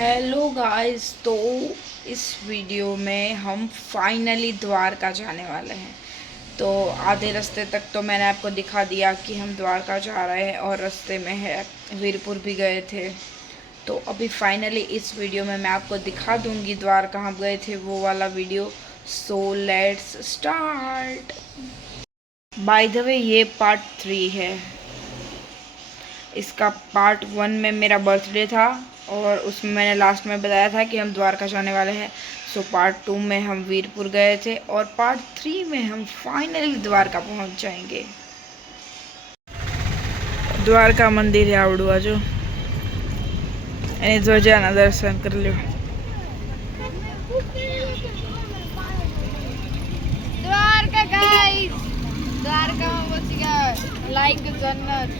Hello guys. तो इस video में हम फाइनली द्वारका जाने वाले हैं। तो आधे रास्ते तक तो मैंने आपको दिखा दिया कि हम द्वारका जा रहे हैं और रास्ते में है वीरपुर भी गए थे। तो अभी फाइनली इस वीडियो में मैं आपको दिखा दूंगी द्वारका हम गए थे वो वाला video. So let's start. By the way ये पार्ट 3 है। इसका पार्ट 1 में मेरा बर्थडे था और उसमें मैंने लास्ट में बताया था कि हम द्वारका जाने वाले हैं। सो पार्ट 2 में हम वीरपुर गए थे और पार्ट 3 में हम फाइनली द्वारका पहुंच जाएंगे। द्वारका मंदिर है आवड़ू आजो एनी ध्वजाना दर्शन कर लो। द्वारका गाइस, द्वारका में पहुंच गया लाइक जन्नत।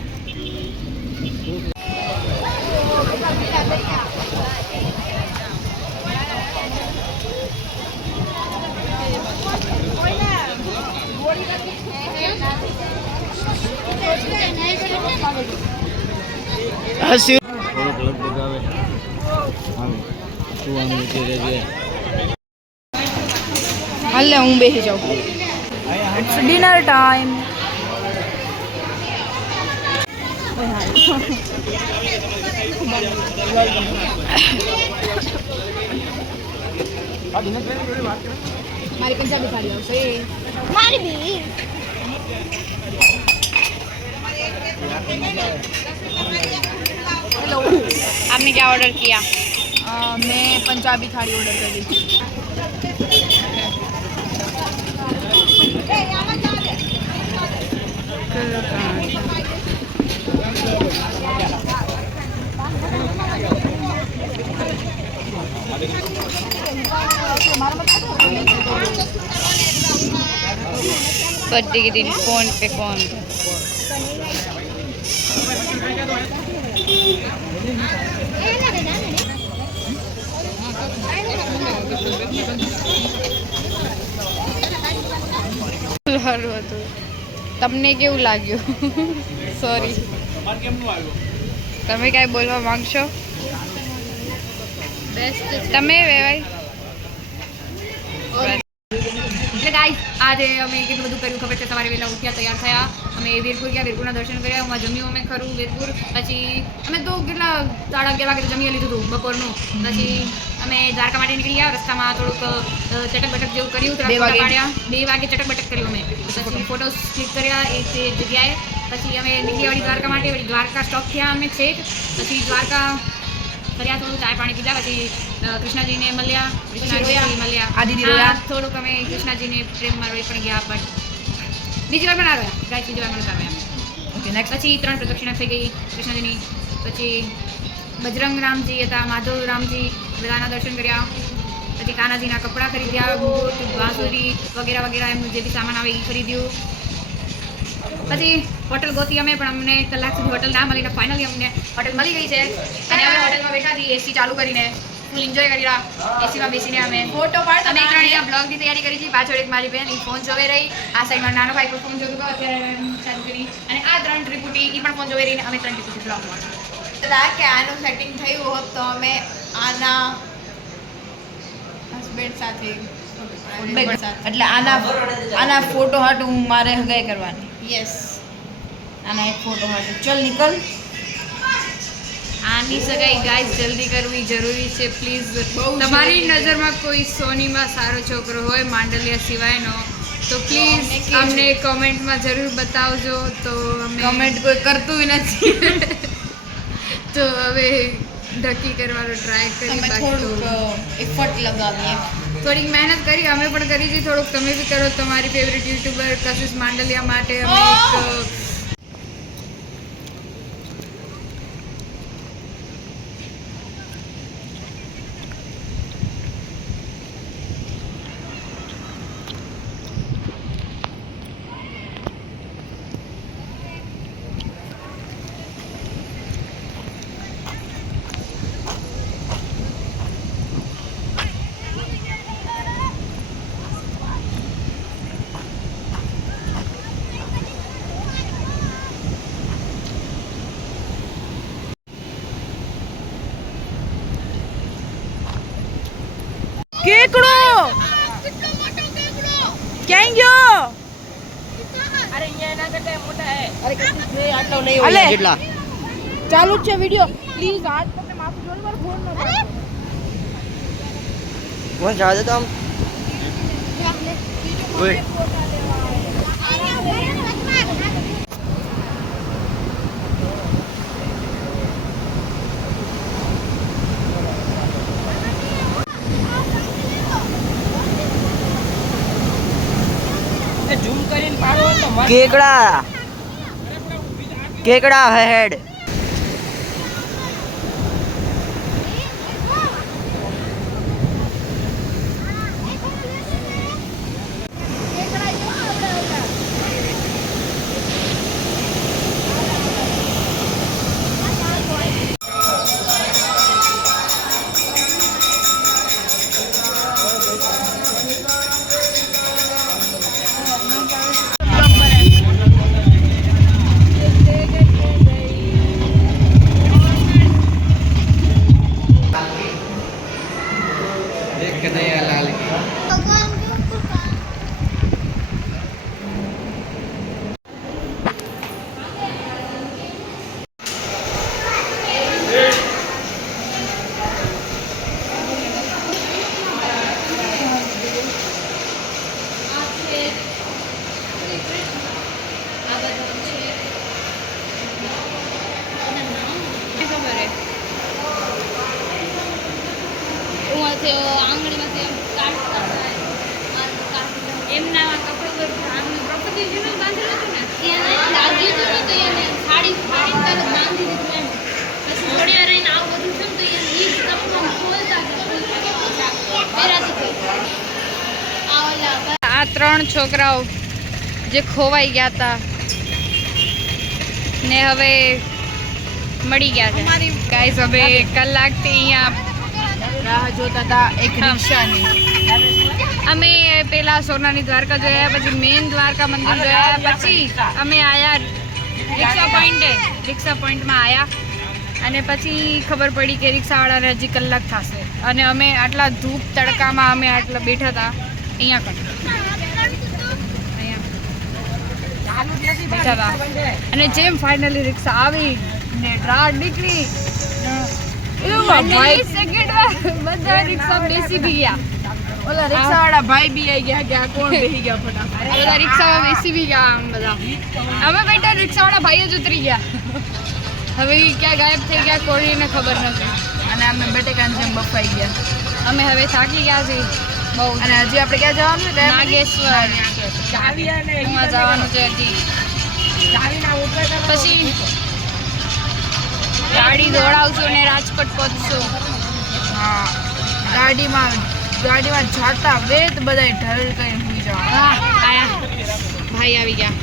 હાલે હું બેસી જાઉં। It's dinner time. મારી પંજાબી થાળી આવશે મારી બી। हेलो, आपने क्या ऑर्डर किया? मैं पंजाबी थाली ऑर्डर करी। बर्थडे के दिन फोन पे फोन। તમને કેવું લાગ્યું? સોરી, તમે કાંઈ બોલવા માંગશો? તમે વેવાય એટલે ગાઈસ આજે અમે કેટલું બધું કર્યું ખબર છે। સવારે વહેલા ઉઠ્યા, તૈયાર થયા, અમે વીરપુર ગયા, વીરપુરના દર્શન કર્યા, એમાં જમ્યું અમે ખરું વીરપુર। પછી અમે તો કેટલા 11:30 વાગે તો જમી લીધું હતું બપોરનું। પછી અમે દ્વારકા માટે નીકળી ગયા। રસ્તામાં થોડુંક ચટક બટક જેવું કર્યું, 2 વાગે ચટક બટક કર્યું અમે। પછી ફોટોસ ક્લિક કર્યા એ તે જગ્યાએ। પછી અમે નીકળ્યા વળી દ્વારકા માટે। વળી દ્વારકા સ્ટોપ થયા અમે છેક। પછી દ્વારકા ફર્યા, થોડું ચાય પાણી પીધા। પછી કૃષ્ણજીને મળ્યા, કૃષ્ણજી મળ્યા થોડુંક અમે કૃષ્ણજીને પ્રેમમાં રોઈ પણ ગયા, બટ બીજી વાર પણ ના રોયા ગાય, બીજી વાર પણ ના રોયા। ઓકે નેક્સ્ટ પછી 3 પ્રદક્ષિણા થઈ ગઈ કૃષ્ણજીની। પછી બજરંગ રામજી હતા, માધવ રામજી, બધાના દર્શન કર્યા। પછી કાનાજીના કપડાં ખરીદ્યા, મુકુટ, બાંસુરી વગેરે વગેરે એમનું જે બી સામાન આવે એ ખરીદ્યું। પછી હોટલ ગોતી અમે, પણ અમને કલાક સુધી હોટલ ના મળીને ફાઇનલી અમને હોટલ મળી ગઈ છે। અને અમે હોટલમાં બેઠા છીએ એસી ચાલુ કરીને, ફૂલ એન્જોય કરી રહ્યા એસીમાં બેસીને। અમે ફોટો પાડતા, અમે અહીંયા બ્લોગની તૈયારી કરી છે। પાછળ એક મારી બહેન ફોન જોવે રહી, આ સાઈડમાં નાનો ભાઈ પણ ફોન જોતો હતો, અત્યારે ચાલુ કરી। અને આ 3 ત્રિપુટી એ પણ ફોન જોવે રહીને અમે 3 ત્રિપુટી બ્લોગમાં હતા કે આનું સેટિંગ થયું હોત તો અમે આના હસબન્ડ સાથે એટલે આના ફોટો હાટું મારે હગાઈ કરવાની। યસ, આના એક ફોટો હાટું ચલ નીકળ। આની સગાઈ ગાઈસ જલ્દી કરવી જરૂરી છે પ્લીઝ। તમારી નજરમાં કોઈ સોનીમાં સારો છોકરો હોય માંડલિયા સિવાયનો તો પ્લીઝ અમને કોમેન્ટમાં જરૂર બતાવજો। તો અમે કમેન્ટ કોઈ કરતું નથી તો હવે ઢકી કરવાનો ટ્રાય કરી, થોડુંક એફર્ટ લગાવીએ, થોડીક મહેનત કરી, અમે પણ કરી છે થોડુંક, તમે બી કરો તમારી ફેવરેટ યુટ્યુબર કશિશ માંડલિયા માટે અમે એક કેકડો ક્યાં ગયો? અરે અહીંયા એના કરતા મોટા હે. અરે કેટલી આટલો નહીં અલે. હોય જેટલા. ચાલુ જ છે વિડિયો. પ્લીઝ હાથ પકડે માફી જોને મારો ફોન ન કાઢો. વોન જવા દે તો આમ. ઓય. ઝૂમ કરીને પાડો તો કેકડા કેકડા હેડ. એમના કપડું પર પ્રોપર્ટી જેનું બાંધેલું હતું ને એને લાગ્યું હતું ને તો એને સાડી તરત બાંધી દીધું એમ. પછી થોડી વાર રહીને આવું બધું થયું તો એને ઈ કપડું ખોલતા કે પૂછા પહેરાતું થયું. આ 3 છોકરાઓ જે ખોવાઈ ગયા હતા ને હવે મળી ગયા છે. ગાઈસ હવે કલાકથી અહીંયા રાહ જોતા હતા એક રિક્ષાની. અમે પેલા સોનાની દ્વારકા જોયા, પછી મેન દ્વારકા મંદિર જોયા, પછી અમે આયા રિક્ષા પોઈન્ટમાં આયા અને પછી ખબર પડી કે રિક્ષાવાળાને હજી કલાક થશે અને અમે આટલા ધૂપ તડકામાં અમે આટલા બેઠા હતા અહીંયા બેઠા હતા અને જેમ ફાઇનલી રિક્ષા આવી ને રાત નીકળી બધા રિક્ષા બેસી બી ગયા. ઓલા રિક્ષાવાળા ભાઈ બી આવી ગયા કે આ કોણ બેસી ગયા ફટાફટ. બધા રિક્ષામાં બેસી બી ગયા આમ બધા. અમે બેઠા રિક્ષાવાળા ભાઈ જ ઉતરી ગયા. હવે ઈ ક્યાં ગાયબ થઈ ગયા કોઈને ખબર નથી. અને અમે બટેકાની જેમ બફાઈ ગયા. અમે હવે થાકી ગયા છીએ બહુ. અને હજી આપણે ક્યાં જવાનું છે? નાગેશ્વર એમાં જવાનું છે હજી. પછી ગાડી દોડાવશું ને રાજકોટ પહોંચશું. હા, ગાડીમાં જાતા વેત બધાય ઢળ કરીને સુઈ જવાનું. આયા ભાઈ આવી ગયા.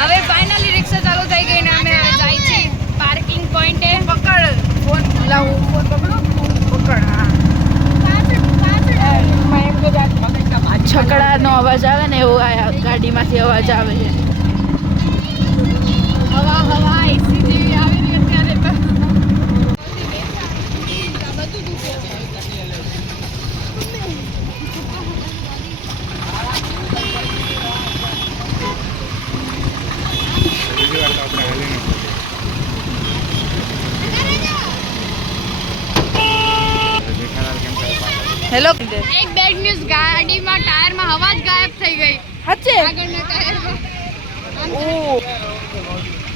હવે ફાઇનલી રિક્ષા ચાલુ થઈ ગઈ ને અમે જાય છે પાર્કિંગ પોઈન્ટે. પકડ ફોન, લાવું ફોન પકડો. પકડ. હા, છકડાનો અવાજ આવે ને એવો ગાડીમાંથી અવાજ આવે છે. હવા એસી જેવી આવી રહી અત્યારે તો. હેલો. એક બેડ ન્યૂઝ, ગાડીમાં ટાયરમાં હવા જ ગાયબ થઈ ગઈ. હચ્ચે. આગળના ટાયરમાં. ઓ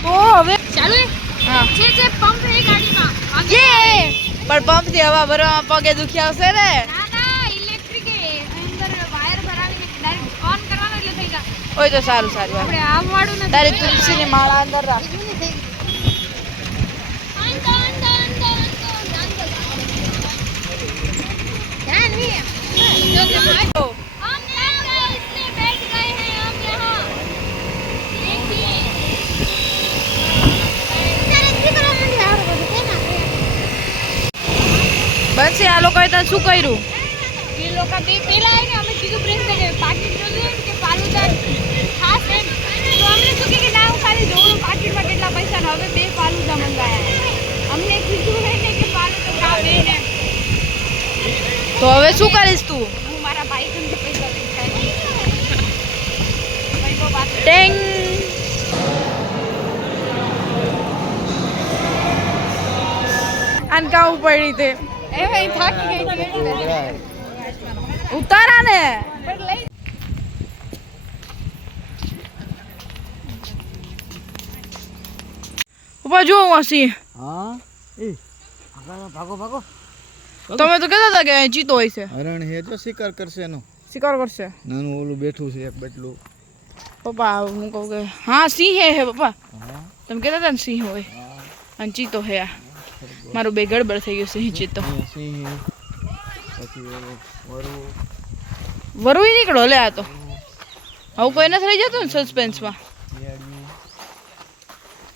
તો હવે ચાલુ હા છે પંપ છે ગાડીમાં. યે પણ પંપ થી હવા ભરવામાં પગે દુખી આવશે ને. ના ના ઇલેક્ટ્રિક અંદર વાયર ભરાવીને ડાયરેક્ટ ઓન કરવાનો એટલે થઈ જાય. ઓય તો સારું સારું. આપણે આમ વાળું નથી. તારી તુલસીની માળા અંદર રાખ. બસ આ લોકોએ તો શું કર્યું? એ લોકો બે પેલા આવીને અમે કીધું પ્રિન્સ કે પાકીટ જોયું કે ફાલુદા ખાસ એમ તો અમને શું કે ના હું ખાલી જોઉં પાકીટમાં કેટલા પૈસા ને હવે 2 ફાલુદા મંગાયા. અમને કીધું હે ને કે ફાલુદા ખાવ ને તો હવે શું કરીશ તું? હું મારા ભાઈ થી પૈસા લઈ ભાઈ કો બાત ટેંગ. આન કા પડી તે એ ભાઈ થાકી ગઈ હતી ઉતારા ને. પણ લઈ પપ્પા જો હસી. हाँ ए भागो भागो તમે તો કહેતા હતા કે અહીં ચીતો હોય છે. હરણ હે જો શિકાર કરશે એનો શિકાર કરશે. નાનું ઓલું બેઠું છે એક બેટલું પપ્પા હું કહું કે હા સિંહ હે પપ્પા. હા તમે કહેતા હતા ને સિંહ હોય અને ચીતો હે. આ મારું બે ગડબડ થઈ ગયું સિંહ ચીતો. સિંહ પછી ઓલું વરુ વરુઈ નીકળો લે. આ તો આવું કોઈ નથી રહી જતું ને સસ્પેન્સમાં. શિયાળિયું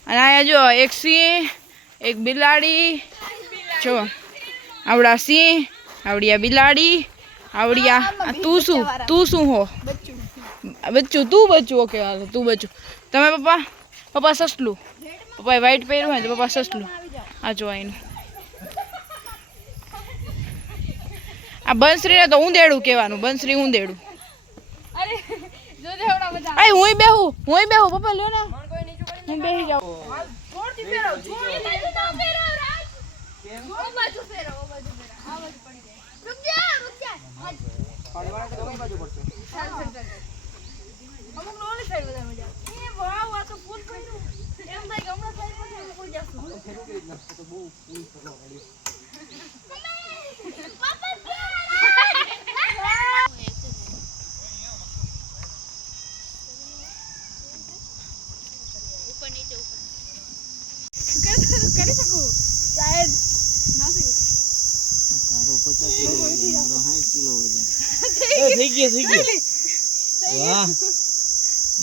અને અહીંયા જો એક સિંહ એક બિલાડી જો આવડા સિંહ આવડિયા બિલાડી આવડિયા તું શું હો બચ્ચું તું બચ્ચું ઓકે હાલ તું બચ્ચું તમે પપ્પા સસલું પપ્પાએ વ્હાઈટ પહેર્યું હોય તો પપ્પા સસલું આ જો અહીંનું આ બંસરીને તો ઊંધેડું કહેવાનું બંસરી ઊંધેડું અરે જો દેવડા મજા આય હુંય બેહું પપ્પા લ્યો ને હું બેહી જાઉં છોડતી ફેરવ થઈ ગયો વાહ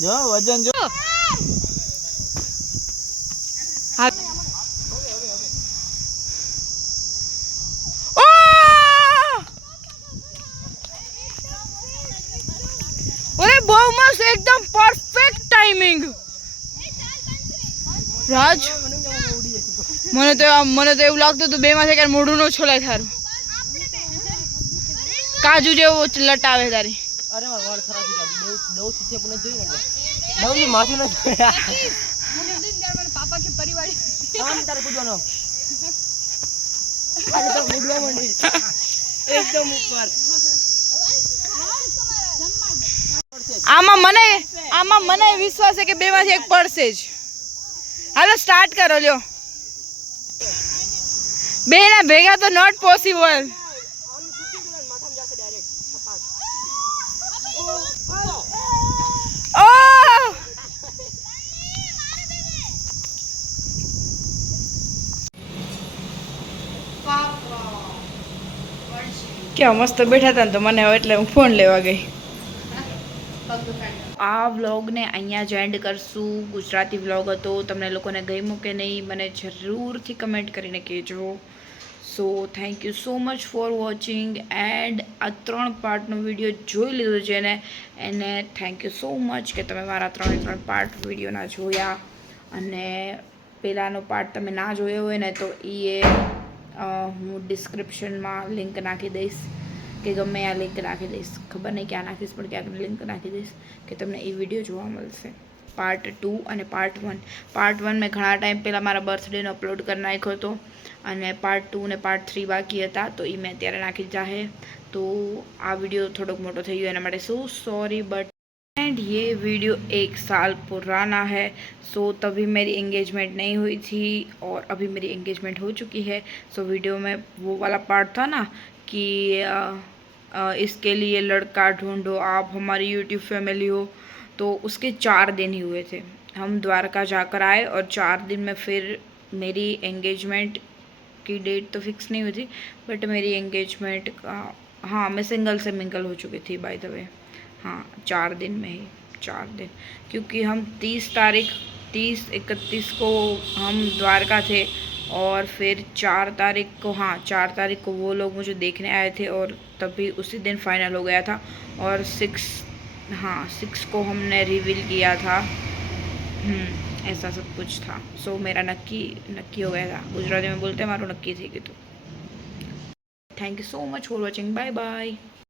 જો વજન જો અરે બહુ મસ્ત એકદમ પરફેક્ટ ટાઈમિંગ રાજ મને તો એવું લાગતું હતું બે માંથી કે મોઢું નો છોલાય થારું કાજુ જેવો લટાવે તારી અરે વાળ ખરાબ થઈ ગયા દો સીધે પણ જોઈ ને દવની માથું ન પાપા કે પરિવાર કામ તારે પૂછવાનો આજે તો મૂડવા માંડી એકદમ ઉપર આમાં મને વિશ્વાસ છે કે બે માંથી એક પડશે જ. હાલો સ્ટાર્ટ કરો લ્યો. બે ના ભેગા તો નોટ પોસિબલ. ક્યાં મસ્ત બેઠા હતા ને તો મને હવે એટલે હું ફોન લેવા ગઈ. આ વ્લોગને અહીંયા જ એન્ડ કરશું. ગુજરાતી વ્લોગ હતો. તમને લોકોને ગમ્યું કે નહીં મને જરૂરથી કમેન્ટ કરીને કહેજો. So thank you so much for watching and આ 3 પાર્ટનો વિડીયો જોઈ લીધો છે ને એને થેન્ક યુ સો મચ કે તમે મારા 3 પાર્ટ વિડીયોના જોયા. અને પહેલાંનો પાર્ટ તમે ના જોયો હોય ને તો હું ડિસ્ક્રિપ્શનમાં લિંક નાખી દઈશ કે ગમે આ લિંક નાખી દઈશ. ખબર નહીં ક્યાં નાખીશ પણ ક્યાંક લિંક નાખી દઈશ કે તમને એ વિડીયો જોવા મળશે. પાર્ટ 2 અને પાર્ટ 1. પાર્ટ 1 મેં ઘણા ટાઈમ પહેલાં મારા બર્થડેનો અપલોડ કરી નાખ્યો હતો અને પાર્ટ 2 અને પાર્ટ 3 બાકી હતા તો એ મેં અત્યારે નાખી જાહે. તો આ वीडियो थोड़ा मोटो થઈ ગયો એના માટે सो सॉरी बट एंड ये वीडियो 1 साल पुराना है. सो तभी मेरी एंगेजमेंट नहीं हुई थी और अभी मेरी एंगेजमेंट हो चुकी है. सो वीडियो में वो वाला पार्ट था ना कि इसके लिए लड़का ढूंढो आप हमारी यूट्यूब फैमिली हो. तो उसके 4 दिन ही हुए थे. हम द्वारका जाकर आए और 4 दिन में फिर मेरी एंगेजमेंट की डेट तो फिक्स नहीं हुई थी बट मेरी एंगेजमेंट का हाँ मैं सिंगल से मिंगल हो चुकी थी बाय द वे. हाँ 4 दिन में ही 4 दिन क्योंकि हम 30-31 को हम द्वारका थे और फिर 4 तारीख को 4 तारीख को वो लोग मुझे देखने आए थे और तभी उसी दिन फाइनल हो गया था. और 6 को हमने रिवील किया था. ऐसा सब कुछ था. सो मेरा नक्की हो गया था. गुजराती में बोलते हैं मारो नक्की थी कि तो thank you so much for watching. Bye bye.